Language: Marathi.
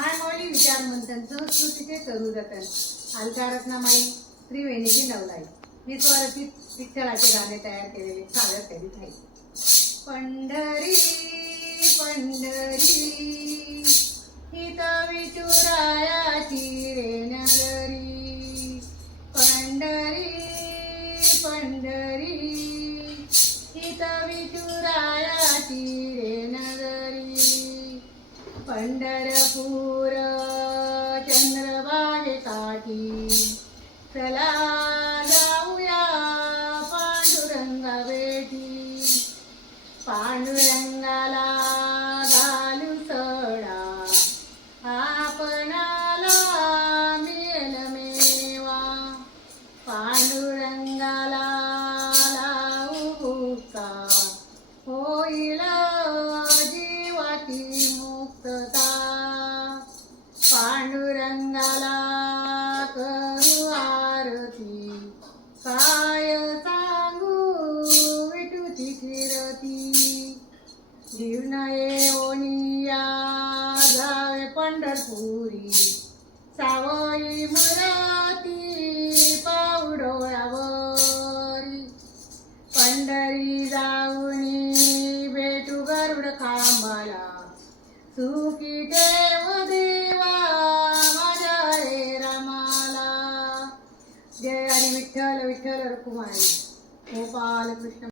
मायमौली विचार मंथन संस्कृतीचे तरू जतन अलका रत्नामाई त्रिवेणीची नवलाई मी स्वरचित विठ्ठलाचे गाणे तयार केलेले सादर करीत आहे. पंढरी पंढरी हित विठुरायाची रे नगरी. पंढरी पंढरी हित विठुरायाची रे नगरी. पंढरपूर चंद्रभागे काठी चला जाऊया पांडुरंगा भेटी. पांडुरंगाला घालू सडा आपणाला मिळेल मेवा. पांडुरंगाला लावू भुका होईल जीवाची मुक्तता. पांडुरंगाला करू आरती काय सांगू विठूची कीर्ती. जीवन येऊनिया जावे पंढरपुरी सावई मुरती पाऊ डोळ्यावरी. पंढरी जाऊनी भेटू गरुड खांबाला सुखी ठेव देवा माझ्या रे रामाला. जय हरी विठ्ठल विठ्ठल रखुमाई गोपाल कृष्ण.